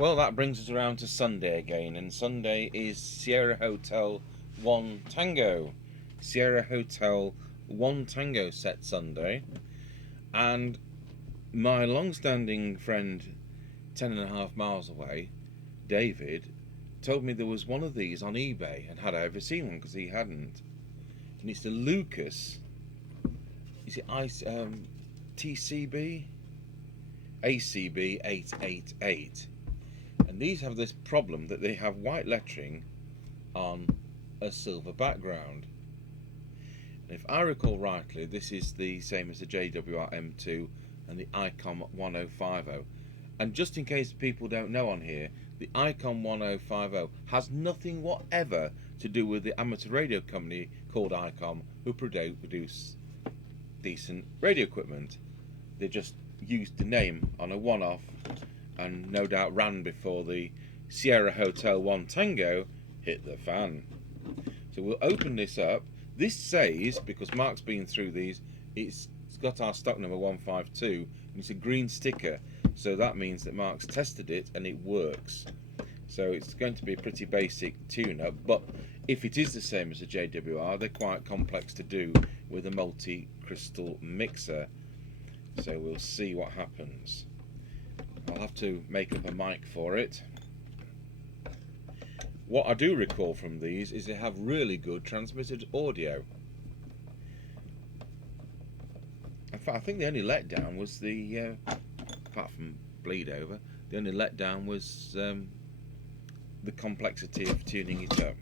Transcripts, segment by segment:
Well, that brings us around to Sunday again, and Sunday is Sierra Hotel 1 Tango. Sierra Hotel 1 Tango set Sunday, and my long-standing friend 10.5 miles away, David, told me there was one of these on eBay, and had I ever seen one, because he hadn't. And it's the Lucas, is it TCB? ACB888. And these have this problem that they have white lettering on a silver background. And if I recall rightly, this is the same as the JWR M2 and the ICOM 1050. And just in case people don't know on here, the ICOM 1050 has nothing whatever to do with the amateur radio company called ICOM, who produce decent radio equipment. They just used the name on a one-off, and no doubt ran before the Sierra Hotel 1 Tango hit the fan. So we'll open this up. This says, because Mark's been through these, it's got our stock number 152, and it's a green sticker, so that means that Mark's tested it and it works. So it's going to be a pretty basic tune-up, but if it is the same as a JWR, they're quite complex to do with a multi-crystal mixer. So we'll see what happens. I'll have to make up a mic for it. What I do recall from these is they have really good transmitted audio. In fact, I think the only letdown was the, apart from bleedover, the only letdown was the complexity of tuning it up.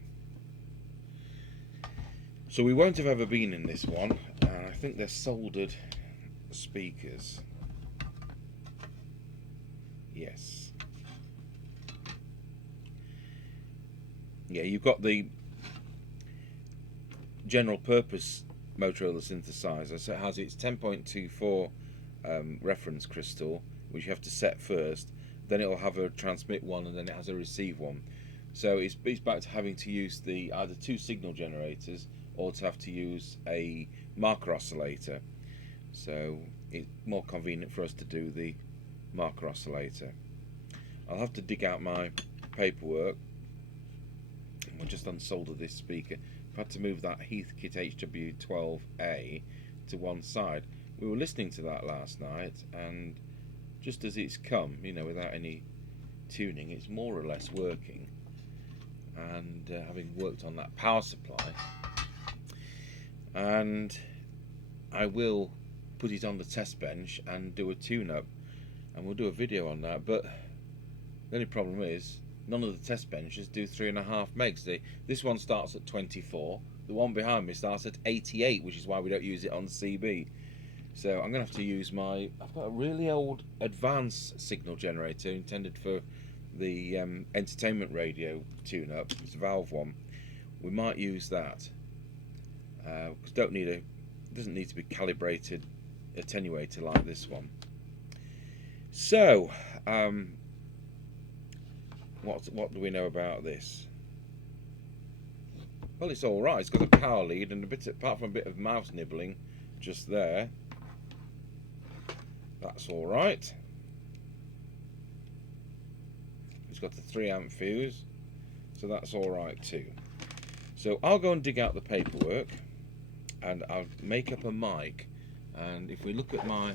So we won't have ever been in this one, and I think they're soldered speakers. Yes. Yeah, you've got the general purpose Motorola synthesizer, so it has its 10.24 reference crystal, which you have to set first. Then it will have a transmit one, and then it has a receive one. So it's back to having to use the either two signal generators, or to have to use a marker oscillator. So it's more convenient for us to do the marker oscillator. I'll have to dig out my paperwork. We'll just unsolder this speaker. I've had to move that Heathkit HW12A to one side. We were listening to that last night, and just as it's come, you know, without any tuning, it's more or less working. And having worked on that power supply, and I will put it on the test bench and do a tune-up, and we'll do a video on that. But the only problem is none of the test benches do 3.5 megs. This one starts at 24, the one behind me starts at 88, which is why we don't use it on CB. So I'm going to have to use I've got a really old advanced signal generator intended for the entertainment radio tune-up. It's a valve one. We might use that, because doesn't need to be calibrated attenuator like this one. So what do we know about this? Well, it's all right. It's got a power lead, and apart from a bit of mouse nibbling just there, that's all right. It's got the 3 amp fuse, so that's all right too. So I'll go and dig out the paperwork, and I'll make up a mic. And if we look at my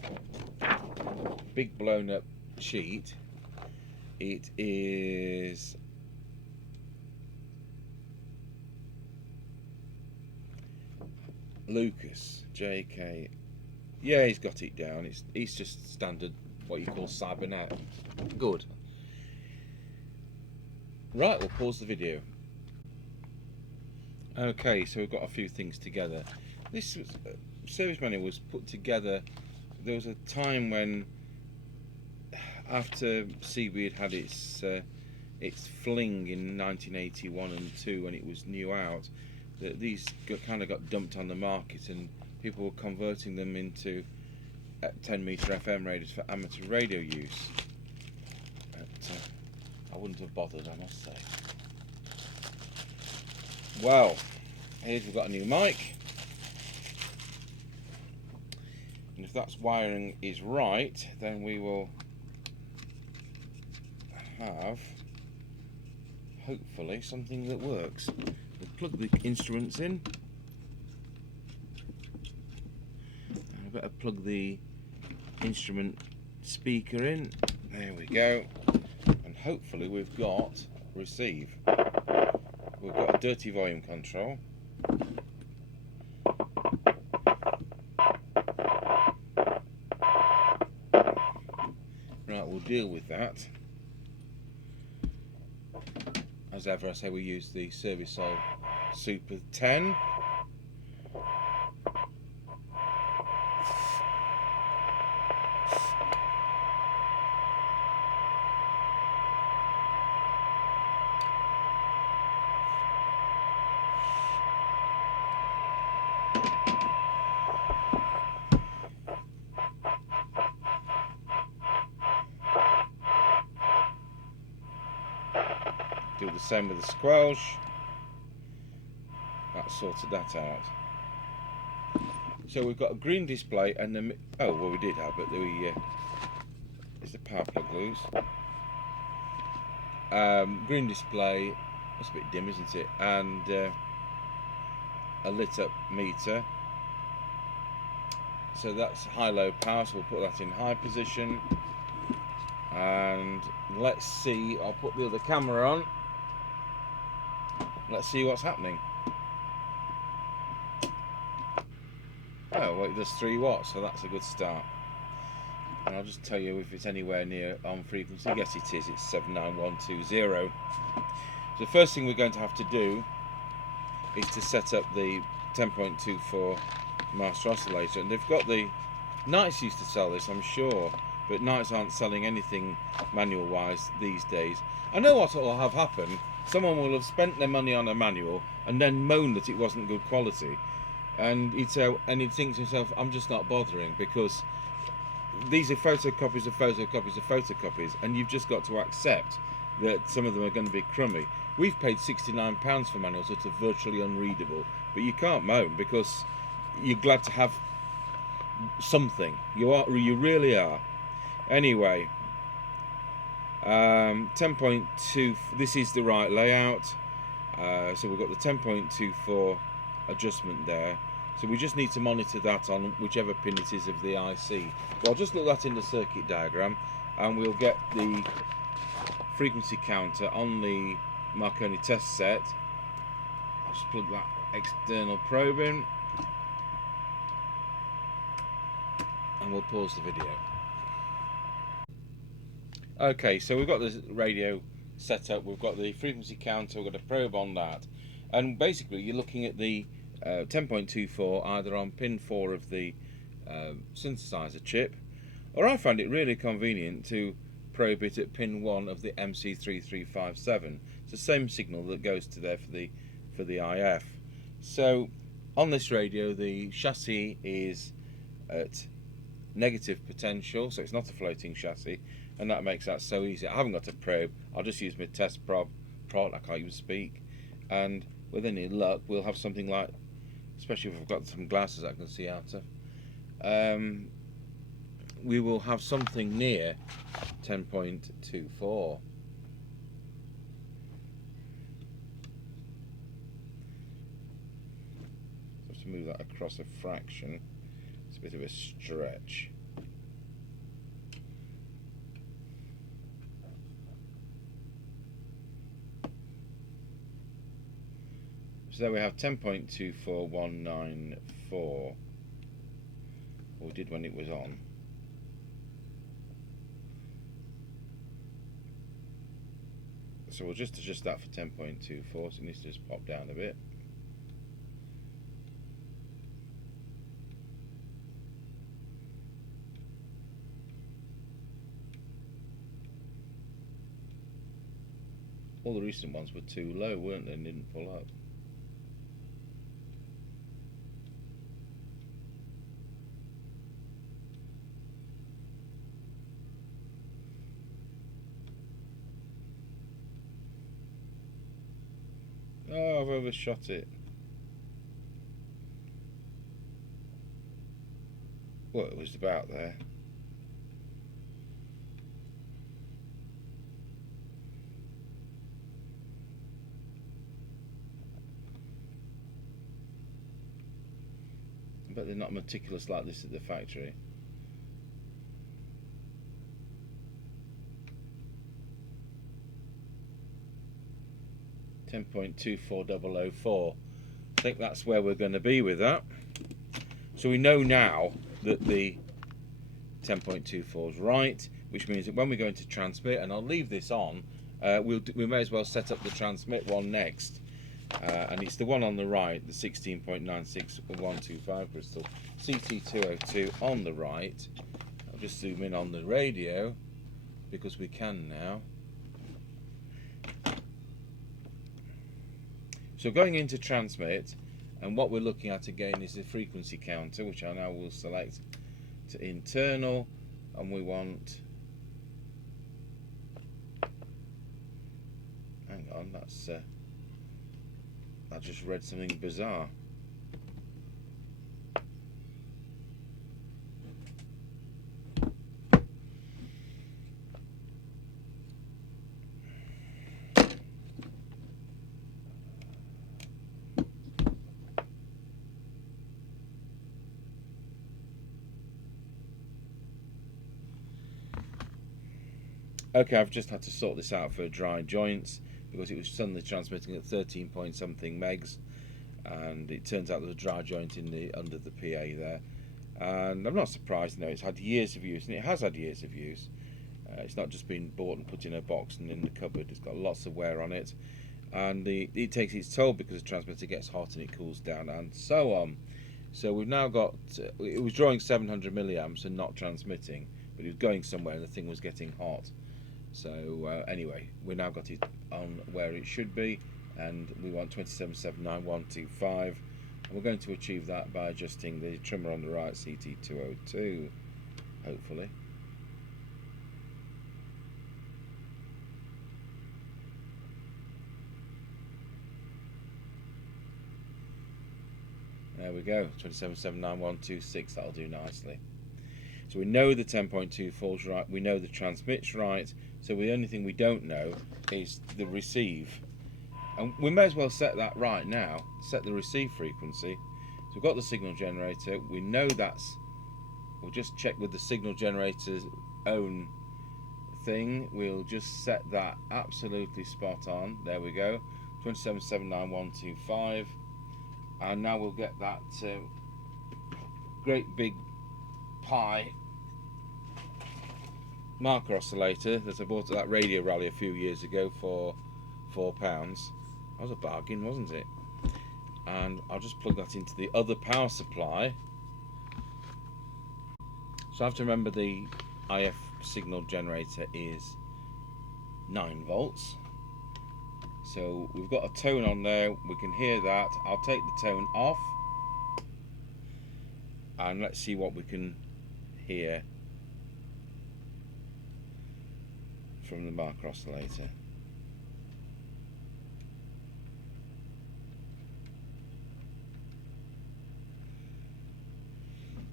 big blown up sheet, it is Lucas JK. Yeah, he's got it down. It's just standard, what you call cybernet. Good. Right, we'll pause the video. Okay, so we've got a few things together. This service manual was put together. There was a time when, after CB had its fling in 1981 and 2, when it was new out, that these kind of got dumped on the market, and people were converting them into 10 meter FM radios for amateur radio use. But I wouldn't have bothered, I must say. Well, here we've got a new mic, if that wiring is right, then we will have, hopefully, something that works. We'll plug the instruments in. I better plug the instrument speaker in. There we go. And hopefully we've got receive. We've got a dirty volume control. Right, we'll deal with that. As ever, I say we use the Servicel Super 10. Do the same with the squelch. That sorted that out. So we've got a green display and the well we did have, but is the power plug loose? Green display. That's a bit dim, isn't it? And a lit up meter. So that's high-low power. So we'll put that in high position. And let's see. I'll put the other camera on. Let's see what's happening. Oh, wait, there's 3 watts, so that's a good start. And I'll just tell you if it's anywhere near on frequency. Yes, it is. It's 79120. So the first thing we're going to have to do is to set up the 10.24 Master Oscillator. And they've got the Knights used to sell this, I'm sure, but Knights aren't selling anything manual-wise these days. I know what will have happened. Someone will have spent their money on a manual and then moaned that it wasn't good quality, and he'd think to himself, I'm just not bothering, because these are photocopies of photocopies of photocopies, and you've just got to accept that some of them are going to be crummy. We've paid £69 for manuals that are virtually unreadable, but you can't moan because you're glad to have something. You really are. Anyway, 10.2, this is the right layout. So we've got the 10.24 adjustment there. So we just need to monitor that on whichever pin it is of the IC. So I'll just look that in the circuit diagram, and we'll get the frequency counter on the Marconi test set. I'll just plug that external probe in, and we'll pause the video. Okay, so we've got the radio set up, we've got the frequency counter, we've got a probe on that, and basically you're looking at the 10.24 either on pin 4 of the synthesizer chip, or I find it really convenient to probe it at pin 1 of the MC3357. It's the same signal that goes to there for the IF. So on this radio the chassis is at negative potential, so it's not a floating chassis, and that makes that so easy. I haven't got a probe, I'll just use my test prod, I can't even speak, and with any luck we'll have something like, especially if I've got some glasses I can see out of, we will have something near 10.24. Just to move that across a fraction, it's a bit of a stretch. So there we have 10.24194, or we did when it was on. So we'll just adjust that for 10.24, so it needs to just pop down a bit. All the recent ones were too low, weren't they, and didn't pull up. Oh, I've overshot it. Well, it was about there. but they're not meticulous like this at the factory. .24004. I think that's where we're going to be with that. So we know now that the 10.24 is right, which means that when we go into transmit, and I'll leave this on, we may as well set up the transmit one next. And it's the one on the right, the 16.96125 crystal, CT202 on the right. I'll just zoom in on the radio because we can now. So going into transmit, and what we're looking at again is the frequency counter, which I now will select to internal, and we want, hang on, that's I just read something bizarre. Okay, I've just had to sort this out for dry joints because it was suddenly transmitting at 13 point something megs, and it turns out there's a dry joint in the under the PA there. And I'm not surprised, no, it's had years of use, and it has had years of use. It's not just been bought and put in a box and in the cupboard. It's got lots of wear on it, and it takes its toll because the transmitter gets hot and it cools down and so on. So we've now got, it was drawing 700 milliamps and not transmitting, but it was going somewhere and the thing was getting hot. So anyway, we now got it on where it should be, and we want 27.79125, and we're going to achieve that by adjusting the trimmer on the right, CT202, hopefully. There we go, 27.79126, that'll do nicely. So we know the 10.24 is right, we know the transmit's right, so the only thing we don't know is the receive. And we may as well set that right now, set the receive frequency. So we've got the signal generator, we know that's, we'll just check with the signal generator's own thing, we'll just set that absolutely spot on, there we go, 27.79125, and now we'll get that great big pie Master Oscillator that I bought at that radio rally a few years ago for £4. That was a bargain, wasn't it? And I'll just plug that into the other power supply. So I have to remember the IF signal generator is 9 volts. So we've got a tone on there, we can hear that. I'll take the tone off and let's see what we can hear from the Master Oscillator.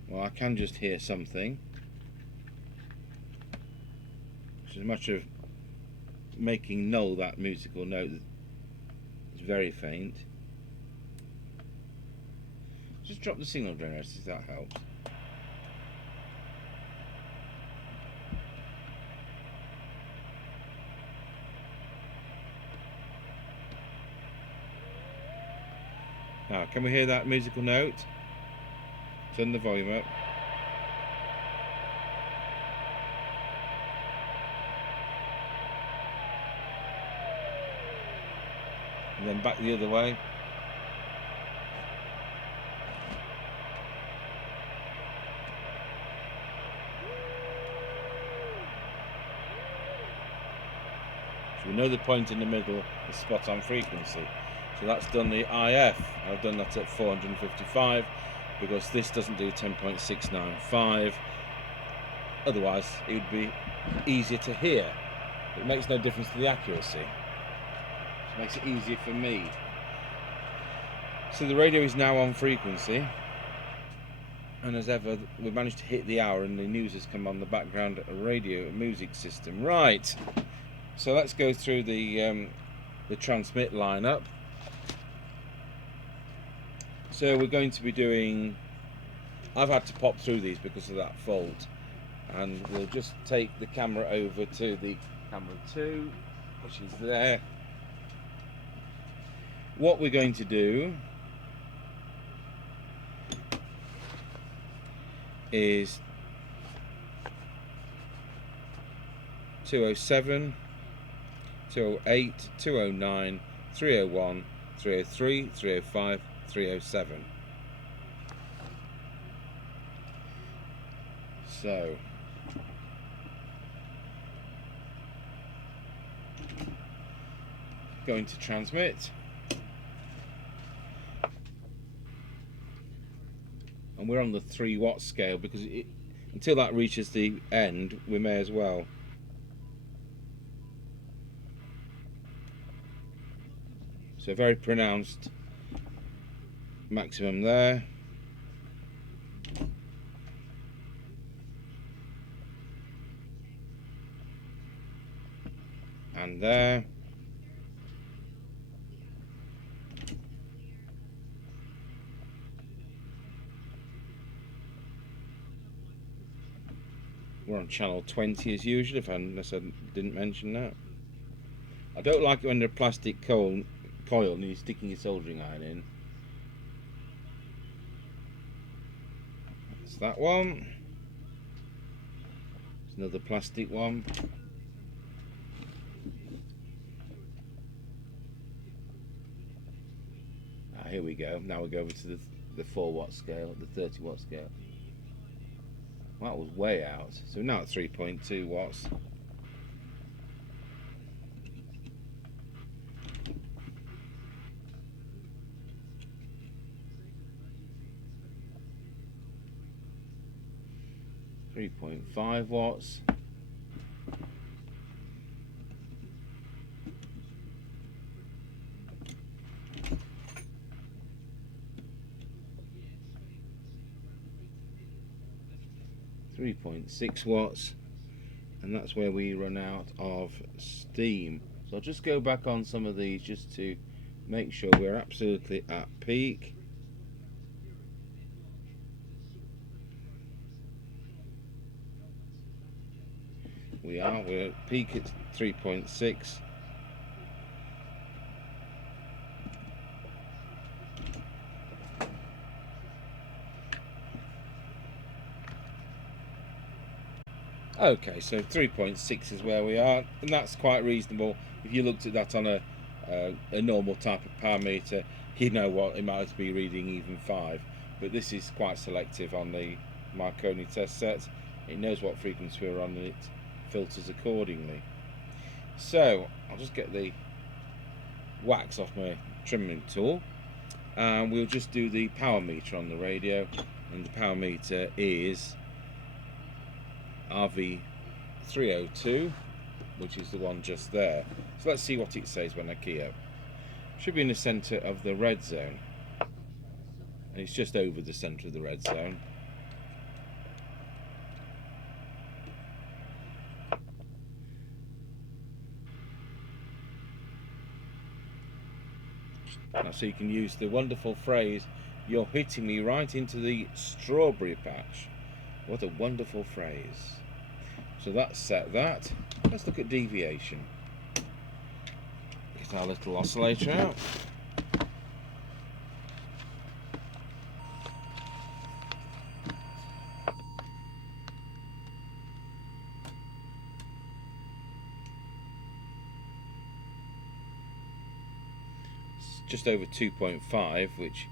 Well, I can just hear something. It's a matter of making null that musical note. It's very faint. Just drop the signal generator if that helps. Now, can we hear that musical note? Turn the volume up. And then back the other way. So we know the point in the middle is spot on frequency. So that's done the IF. I've done that at 455 because this doesn't do 10.695. Otherwise it would be easier to hear. It makes no difference to the accuracy. It makes it easier for me. So the radio is now on frequency, and as ever we've managed to hit the hour and the news has come on the background radio music system. Right, so let's go through the transmit lineup. So we're going to be doing I've had to pop through these because of that fault, and we'll just take the camera over to the camera 2, which is there. What we're going to do is 207, 208, 209, 301, 303, 305, 307. So going to transmit, and we're on the 3 watt scale because until that reaches the end we may as well. So very pronounced maximum there. And there. We're on channel 20 as usual, unless I didn't mention that. I don't like it when there's a plastic coil and you're sticking your soldering iron in. That's that one. There's another plastic one. Here we go. Now we go over to the 4 watt scale, the 30 watt scale. Well, that was way out. So now at 3.2 watts. .5 watts. .6 watts, and that's where we run out of steam. So I'll just go back on some of these just to make sure we're absolutely at peak. We're at peak at 3.6. Okay, so 3.6 is where we are, and that's quite reasonable. If you looked at that on a normal type of power meter, you know what, it might be reading even 5, but this is quite selective on the Marconi test set. It knows what frequency we're on and it filters accordingly. So I'll just get the wax off my trimming tool, and we'll just do the power meter on the radio, and the power meter is RV302, which is the one just there. So let's see what it says when I key up. Should be in the center of the red zone, and it's just over the center of the red zone. Now, so you can use the wonderful phrase, "You're hitting me right into the strawberry patch." What a wonderful phrase. So that's set that. Let's look at deviation. Get our little oscillator out. It's just over 2.5, which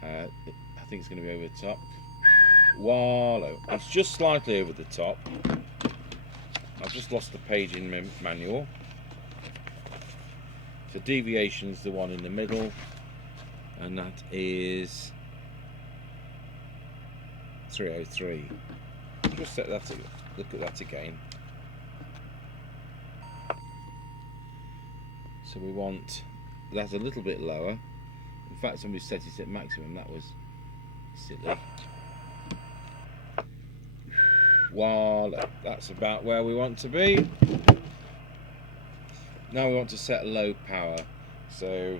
I think it's going to be over the top. Wallow. It's just slightly over the top. I've just lost the page in my manual. So deviation is the one in the middle, and that is 303. Just set that. Look at that again. So we want that a little bit lower. In fact, somebody set it at maximum. That was silly. Voila, that's about where we want to be. Now we want to set low power, so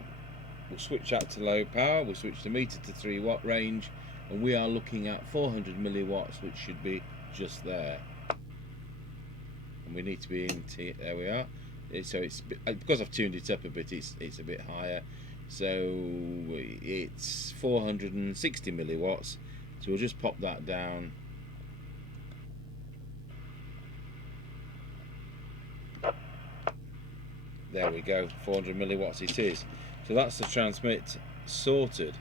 we'll switch out to low power. We'll switch the meter to 3 watt range, and we are looking at 400 milliwatts, which should be just there. And we need to be in T. There we are. So it's because I've tuned it up a bit. It's a bit higher. So it's 460 milliwatts. So we'll just pop that down. There we go. 400 milliwatts it is. So that's the transmit sorted.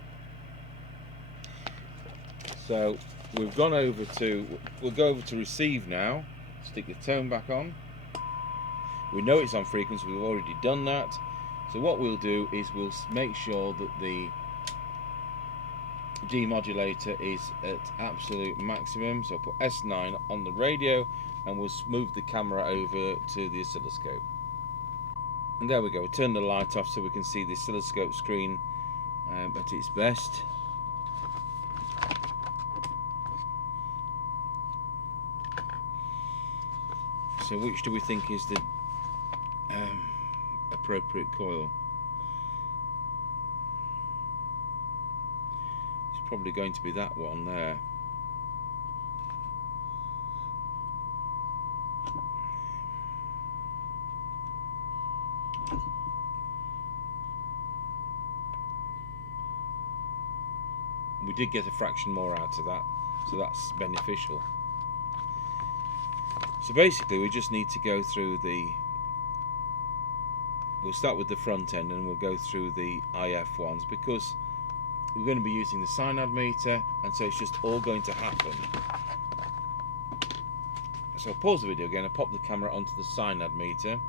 So we've gone over to, we'll go over to receive now. Stick the tone back on. We know it's on frequency, we've already done that. So what we'll do is we'll make sure that the demodulator is at absolute maximum. So I'll put S9 on the radio and we'll move the camera over to the oscilloscope. And there we go, we'll turn the light off so we can see the oscilloscope screen at its best. So which do we think is the appropriate coil? It's probably going to be that one there. We did get a fraction more out of that, so that's beneficial. So basically we just need to go through the, we'll start with the front end and we'll go through the IF ones, because we're going to be using the synad meter, and so it's just all going to happen. So I'll pause the video again and pop the camera onto the synad meter,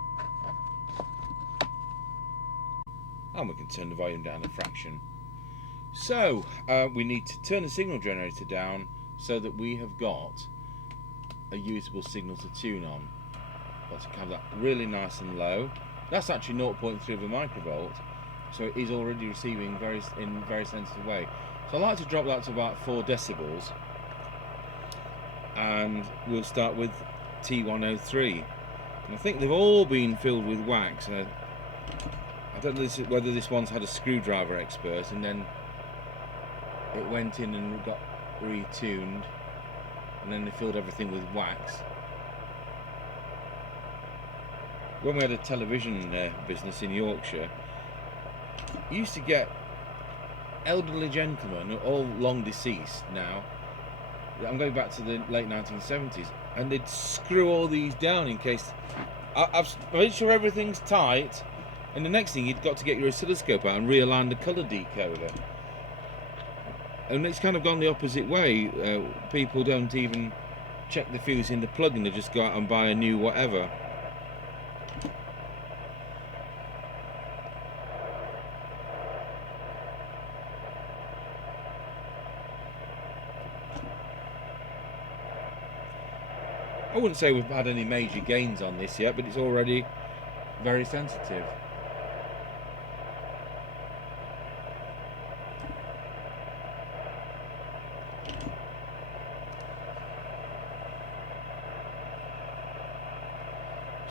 and we can turn the volume down a fraction. So we need to turn the signal generator down so that we have got a usable signal to tune on. Let's have that really nice and low. That's actually 0.3 of a microvolt, so it is already receiving in a very sensitive way. So I like to drop that to about 4 decibels, and we'll start with T103. And I think they've all been filled with wax. I don't know whether this one's had a screwdriver expert and then it went in and got retuned, and then they filled everything with wax. When we had a television business in Yorkshire, you used to get elderly gentlemen, all long deceased now, I'm going back to the late 1970s, and they'd screw all these down in case, I've made sure everything's tight, and the next thing you've got to get your oscilloscope out and realign the colour decoder. And it's kind of gone the opposite way. People don't even check the fuse in the plug, and they just go out and buy a new whatever. I wouldn't say we've had any major gains on this yet, but it's already very sensitive.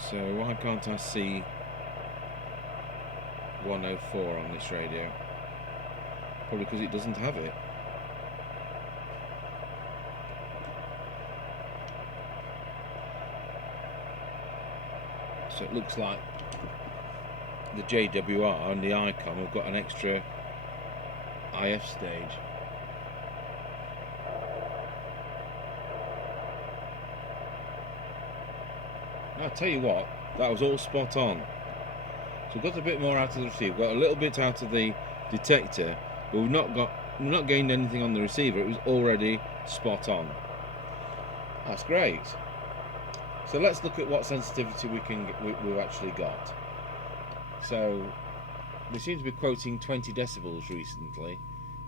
So why can't I see 104 on this radio? Probably because it doesn't have it. So it looks like the JWR and the ICOM have got an extra IF stage. I'll tell you what, that was all spot on. So we've got a bit more out of the receiver, got a little bit out of the detector, but we've not gained anything on the receiver. It was already spot on. That's great. So let's look at what sensitivity we've actually got. So they seem to be quoting 20 decibels recently.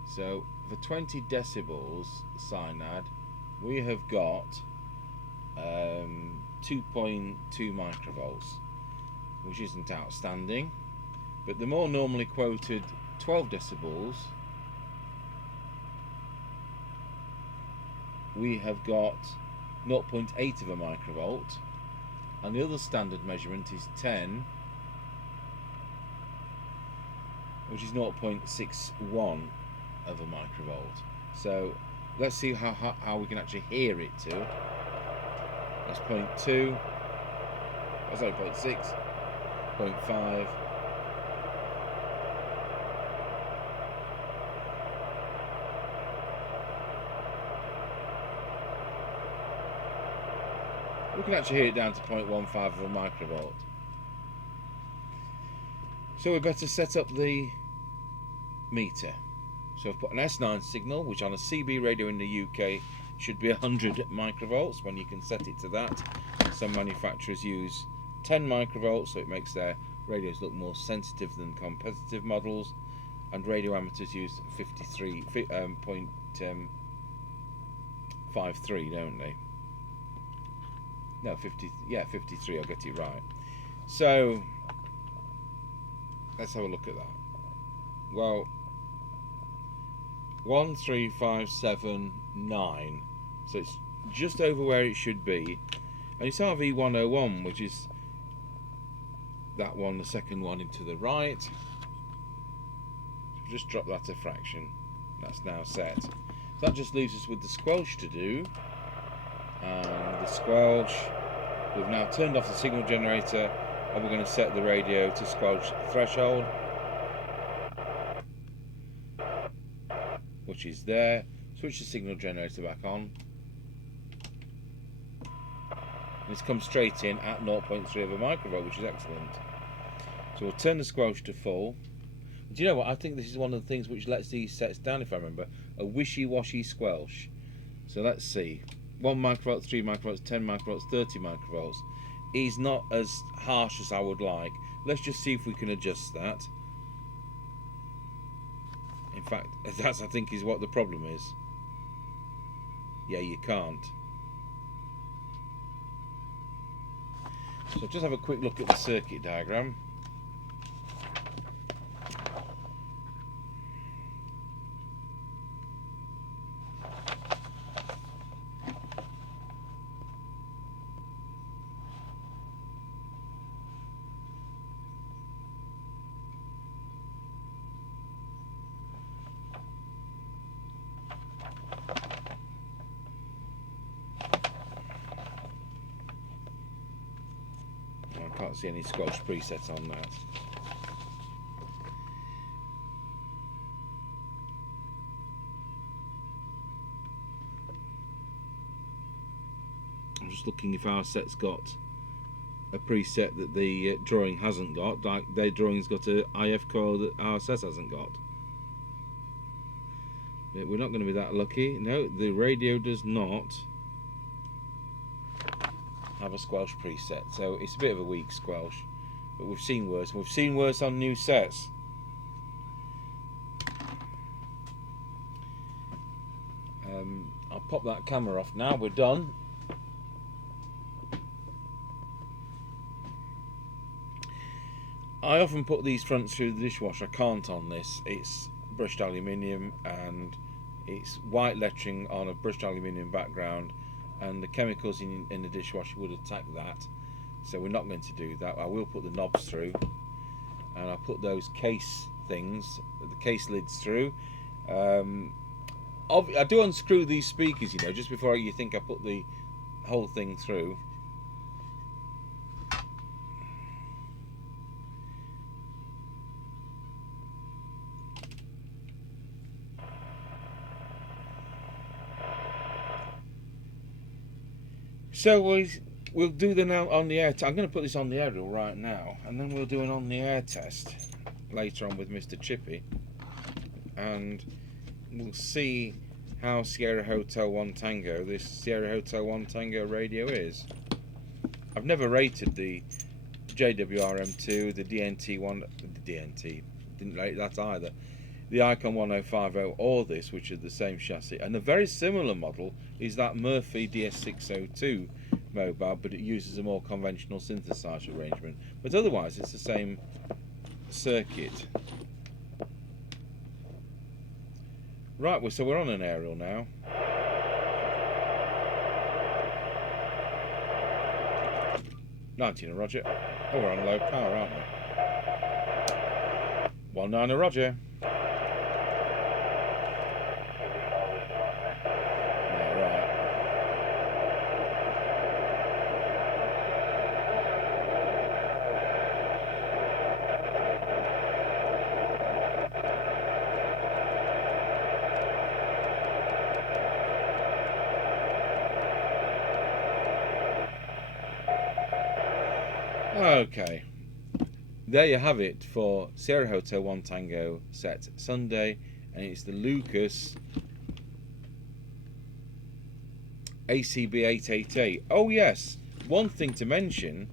So for 20 decibels synad, we have got 2.2 microvolts, which isn't outstanding, but the more normally quoted 12 decibels, we have got 0.8 of a microvolt, and the other standard measurement is 10, which is 0.61 of a microvolt. So let's see how we can actually hear it too. That's 0.2. Oh, sorry, 0.6. 0.5. We can actually hear it down to 0.15 of a microvolt. So we better set up the meter. So I've put an S9 signal, which on a CB radio in the UK should be 100 microvolts when you can set it to that. Some manufacturers use 10 microvolts, so it makes their radios look more sensitive than competitive models. And radio amateurs use 53.53, don't they? No, 53, I'll get it right. So let's have a look at that. Well, 13579, so it's just over where it should be. And it's RV101, which is that one, the second one into the right. So just drop that a fraction. That's now set. So that just leaves us with the squelch to do. And the squelch, we've now turned off the signal generator, and we're going to set the radio to squelch threshold, which is there. Switch the signal generator back on. And it's come straight in at 0.3 of a microvolt, which is excellent. So we'll turn the squelch to full. Do you know what? I think this is one of the things which lets these sets down, if I remember, a wishy-washy squelch. So let's see. 1 microvolt, 3 microvolts, 10 microvolts, 30 microvolts is not as harsh as I would like. Let's just see if we can adjust that. In fact, that's, I think, is what the problem is. Yeah, you can't. So just have a quick look at the circuit diagram. I can't see any squelch preset on that. I'm just looking if our set's got a preset that the drawing hasn't got, like their drawing's got a IF core that our set hasn't got. But we're not going to be that lucky. No, the radio does not have a squelch preset, so it's a bit of a weak squelch, but we've seen worse. We've seen worse on new sets. I'll pop that camera off now. We're done. I often put these fronts through the dishwasher. I can't on this. It's brushed aluminium and it's white lettering on a brushed aluminium background, and the chemicals in the dishwasher would attack that, so we're not going to do that. I will put the knobs through, and I'll put those case things, the case lids through. I do unscrew these speakers, you know, just before you think I put the whole thing through. So we'll do the now on the air. I'm going to put this on the aerial right now, and then we'll do an on the air test later on with Mr Chippie, and we'll see how Sierra Hotel 1 Tango, this Sierra Hotel 1 Tango radio is. I've never rated the JWRM2, the DNT1, the DNT, didn't rate that either, the Icon 1050 or this, which are the same chassis. And a very similar model is that Murphy DS602 mobile, but it uses a more conventional synthesizer arrangement. But otherwise it's the same circuit. Right, so we're on an aerial now. "19 Roger." Oh, we're on low power, aren't we? 19 Roger. Okay, there you have it for Sierra Hotel 1 Tango set Sunday, and it's the Lucas ACB888. Oh yes, one thing to mention,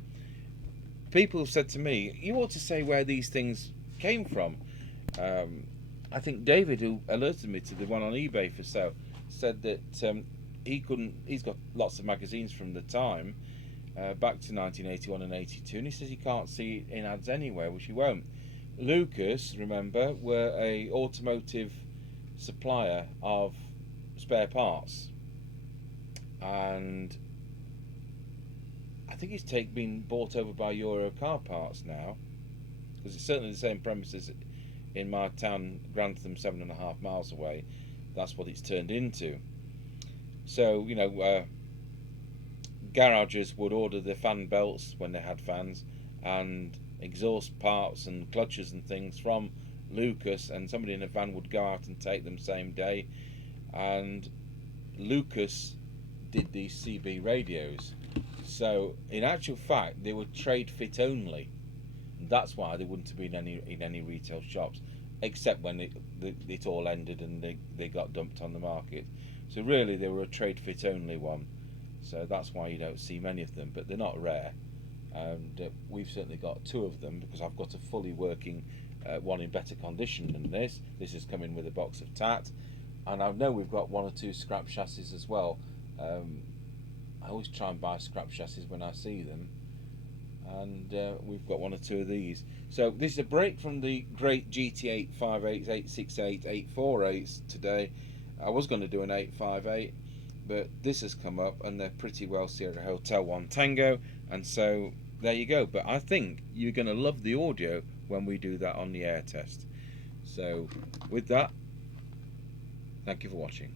people have said to me, you ought to say where these things came from. I think David, who alerted me to the one on eBay for sale, said that he's got lots of magazines from the time, back to 1981 and 82, and he says he can't see it in ads anywhere, which he won't. Lucas, remember, were a automotive supplier of spare parts, and I think it's been bought over by Euro Car Parts now, because it's certainly the same premises in my town, Grantham, 7.5 miles away. That's what it's turned into. So, you know, garages would order the fan belts when they had fans, and exhaust parts and clutches and things from Lucas, and somebody in a van would go out and take them same day. And Lucas did these CB radios, so in actual fact they were trade fit only. That's why they wouldn't have been in any retail shops, except when it all ended and they got dumped on the market. So really they were a trade fit only one, so that's why you don't see many of them, but they're not rare. And we've certainly got 2 of them, because I've got a fully working one in better condition than this. This is coming with a box of tat, and I know we've got 1 or 2 scrap chassis as well. I always try and buy scrap chassis when I see them, and we've got 1 or 2 of these. So this is a break from the great GT858, 868, 848s today. I was going to do an 858, but this has come up, and they're pretty well Sierra Hotel 1 Tango, and so there you go. But I think you're going to love the audio when we do that on the air test. So with that, thank you for watching.